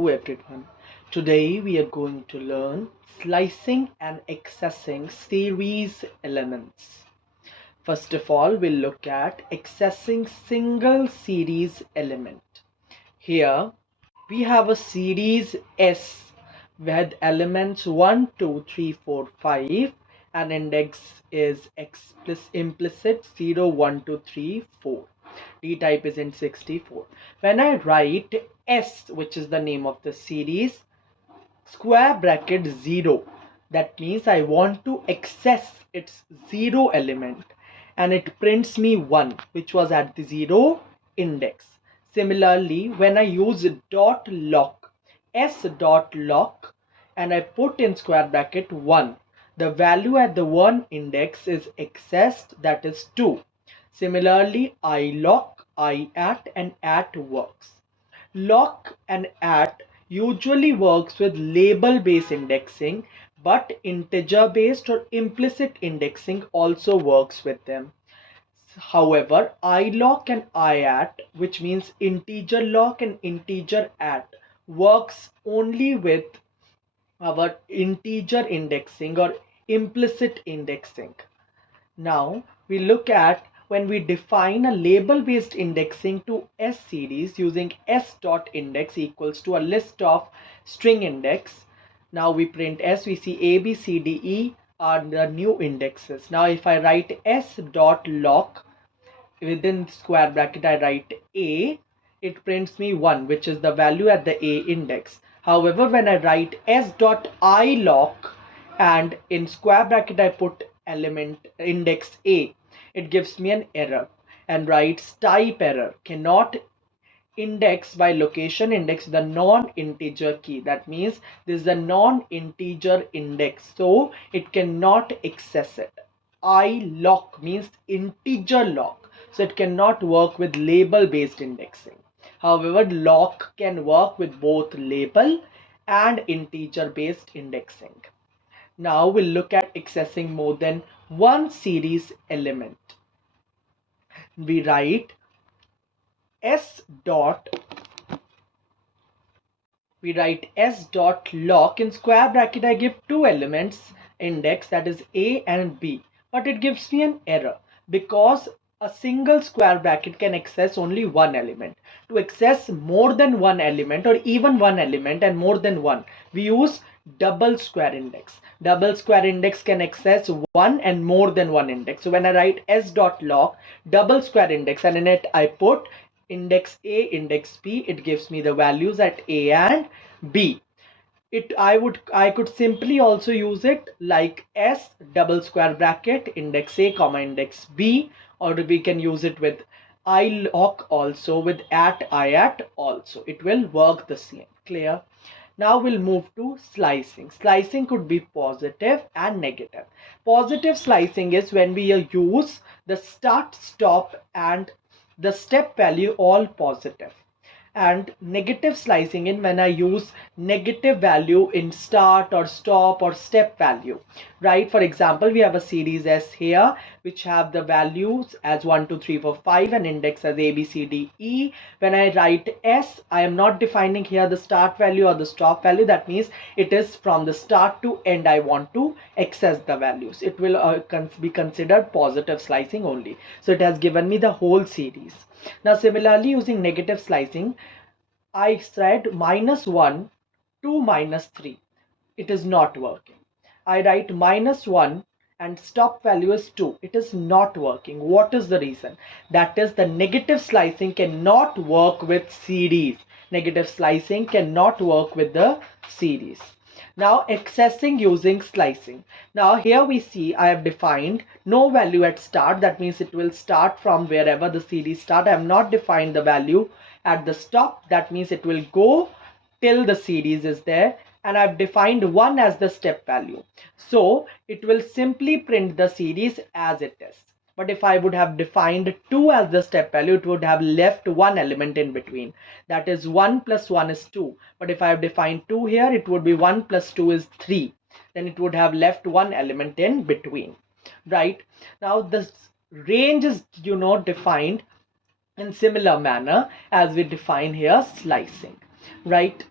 Hello everyone. Today we are going to learn slicing and accessing series elements. First of all, we'll look at accessing single series element. Here we have a series S with elements 1, 2, 3, 4, 5 and index is implicit 0, 1, 2, 3, 4. D type is in 64. When I write S, which is the name of the series, square bracket 0, that means I want to access its 0 element and it prints me 1, which was at the 0 index. Similarly, when I use dot lock, S dot lock, and I put in square bracket 1, the value at the 1 index is accessed, that is 2. Similarly, iLock, iAt and at works. Lock and at usually works with label based indexing, but integer based or implicit indexing also works with them. However, iLock and iAt, which means integer lock and integer at, works only with our integer indexing or implicit indexing. Now we look at when we define a label based indexing to S series using S dot index equals to a list of string index. Now we print S, we see A, B, C, D, E are the new indexes. Now if I write S dot lock, within square bracket I write A, it prints me 1, which is the value at the A index. However, when I write S dot iLock and in square bracket I put element index A, it gives me an error and writes type error, cannot index by location index the non-integer key. That means this is a non-integer index, so it cannot access it. iLock means integer lock, so it cannot work with label based indexing. However, lock can work with both label and integer based indexing. Now we'll look at accessing more than one series element. We write S dot lock. In square bracket I give two elements index, that is A and B, but it gives me an error because a single square bracket can access only one element. To access more than one element or even one element and more than one, we use double square index. Double square index can access one and more than one index. So when I write S dot lock double square index and in it I put index A, index B, it gives me the values at A and B. I could simply also use it like S double square bracket index A comma index B, or we can use it with iLock also, with at iAt also. It will work the same. Clear? Now we'll move to slicing. Slicing could be positive and negative. Positive slicing is when we use the start, stop and the step value all positive. And negative slicing in when I use negative value in start or stop or step value, right? For example, we have a series S here which have the values as 1, 2, 3, 4, 5 and index as A, B, C, D, E. When I write S, I am not defining here the start value or the stop value. That means it is from the start to end I want to access the values. It will be considered positive slicing only. So it has given me the whole series. Now similarly, using negative slicing, I said -1 to -3. It is not working. I write -1 and stop value is 2. It is not working. What is the reason? That is, the negative slicing cannot work with series. Negative slicing cannot work with the series. Now accessing using slicing. Now here we see I have defined no value at start. That means it will start from wherever the series start. I have not defined the value at the stop. That means it will go till the series is there, and I've defined 1 as the step value. So it will simply print the series as it is. But if I would have defined 2 as the step value, it would have left one element in between. That is 1 plus 1 is 2. But if I have defined 2 here, it would be 1 plus 2 is 3. Then it would have left one element in between. Right? Now this range is, defined in similar manner as we define here slicing. Right?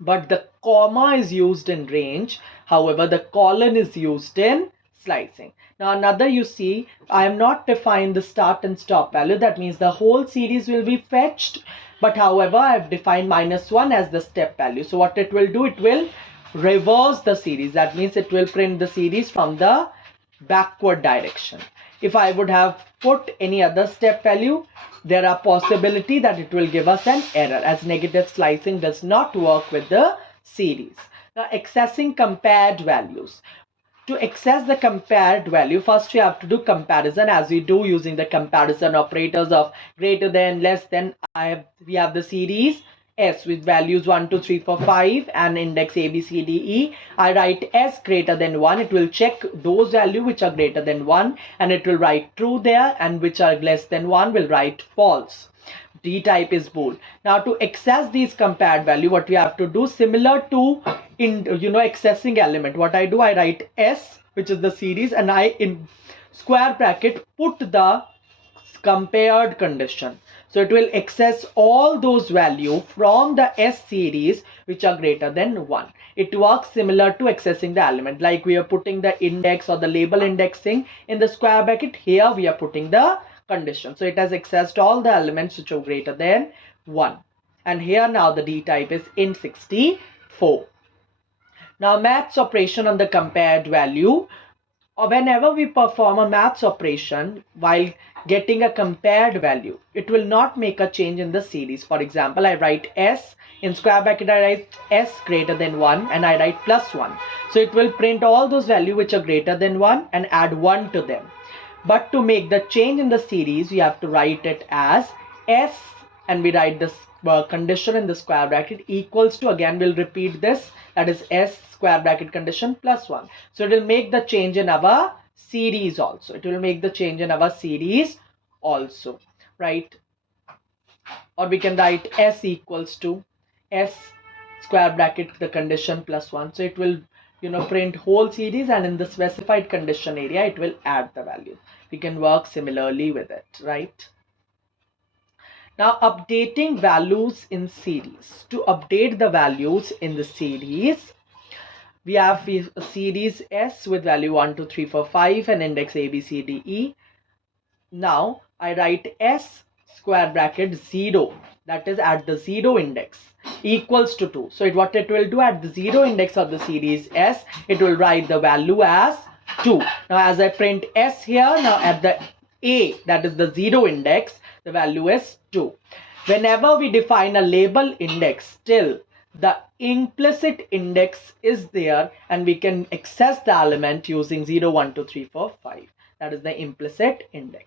but the comma is used in range. However, the colon is used in slicing. Now another, you see, I am not defined the start and stop value. That means the whole series will be fetched. But however, I have defined -1 as the step value. So what it will do, it will reverse the series. That means it will print the series from the backward direction. If I would have put any other step value, there are possibility that it will give us an error, as negative slicing does not work with the series. Now accessing compared values. To access the compared value, first we have to do comparison, as we do using the comparison operators of greater than, less than. We have the series S with values 1, 2, 3, 4, 5 and index A, B, C, D, E. I write S greater than 1. It will check those values which are greater than 1 and it will write true there, and which are less than 1 will write false. D type is bool. Now to access these compared value, what we have to do, similar to in accessing element, what I do, I write S, which is the series, and I in square bracket put the compared condition. So it will access all those value from the S series which are greater than 1. It works similar to accessing the element, like we are putting the index or the label indexing in the square bracket. Here we are putting the condition. So it has accessed all the elements which are greater than 1. And here now the D type is int64. Now maths operation on the compared value. Whenever we perform a maths operation while getting a compared value, it will not make a change in the series. For example, I write S in square bracket, I write S greater than 1 and I write +1. So it will print all those values which are greater than 1 and add 1 to them. But to make the change in the series, you have to write it as S, and we write this condition in the square bracket equals to, again we'll repeat this, that is S square bracket condition +1. So it will make the change in our series also. It will make the change in our series also, right? Or we can write S equals to S square bracket the condition +1. So it will print whole series, and in the specified condition area it will add the value. We can work similarly with it, right? Now updating values in series. To update the values in the series, we have a series S with value 1, 2, 3, 4, 5 and index A, B, C, D, E. Now I write S square bracket 0, that is at the 0 index, equals to 2. So what it will do, at the 0 index of the series S, it will write the value as 2. Now as I print S here, now at the A, that is the 0 index, the value is 2. Whenever we define a label index, still the implicit index is there and we can access the element using 0, 1, 2, 3, 4, 5. That is the implicit index.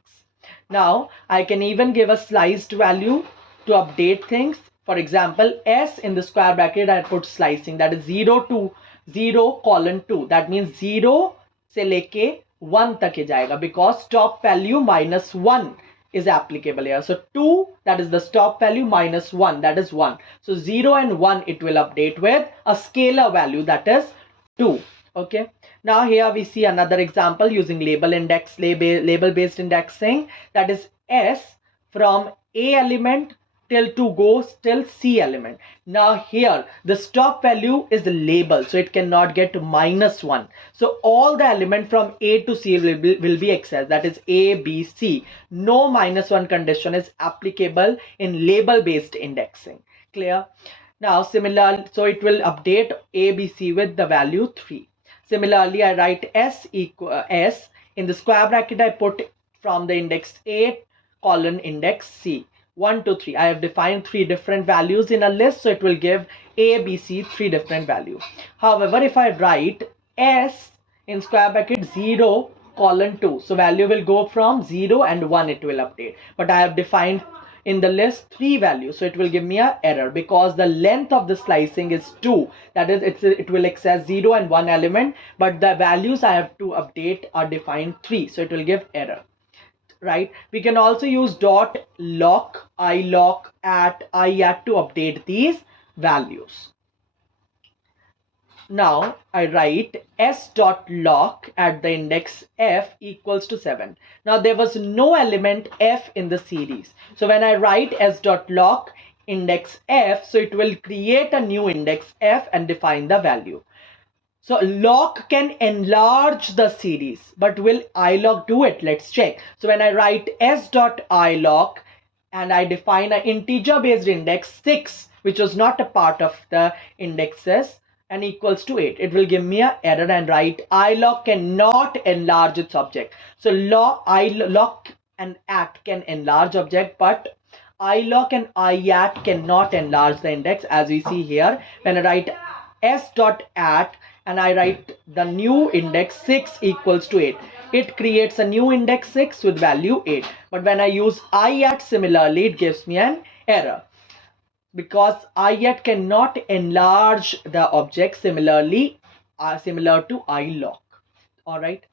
Now I can even give a sliced value to update things. For example, S in the square bracket I put slicing, that is 0 to 0 colon 2. That means 0 se leke 1 tak hi jayega, because top value -1 is applicable here. So 2, that is the stop value, -1, that is 1. So 0 and 1 it will update with a scalar value, that is 2. Okay. Now here we see another example using label based indexing, that is S from A element till to goes till C element. Now here the stop value is the label, so it cannot get to -1. So all the element from A to C will be accessed, that is A, B, C. No -1 condition is applicable in label based indexing. Clear? Now similar, so it will update A, B, C with the value 3. Similarly, I write S in the square bracket I put from the index A colon index C. 1, 2, 3. I have defined 3 different values in a list, so it will give A, B, C 3 different values. However, if I write S in square bracket 0 colon 2, so value will go from 0 and 1 it will update. But I have defined in the list 3 values, so it will give me an error because the length of the slicing is 2. That is, it will access 0 and 1 element, but the values I have to update are defined 3, so it will give error. Right? We can also use .lock, ilock, @, to update these values. Now I write s.lock at the index f equals to 7. Now there was no element f in the series. So when I write s.lock index f, so it will create a new index f and define the value. So lock can enlarge the series, but will ilock do it? Let's check. So when I write s.ilock and I define an integer based index 6, which was not a part of the indexes, and equals to 8, it will give me an error and write ilock cannot enlarge its object. So ilock and at can enlarge object, but ilock and iat cannot enlarge the index. As we see here, when I write s.at and I write the new index 6 equals to 8, it creates a new index 6 with value 8. But when I use iat similarly, it gives me an error because iat cannot enlarge the object similar to ilock. All right,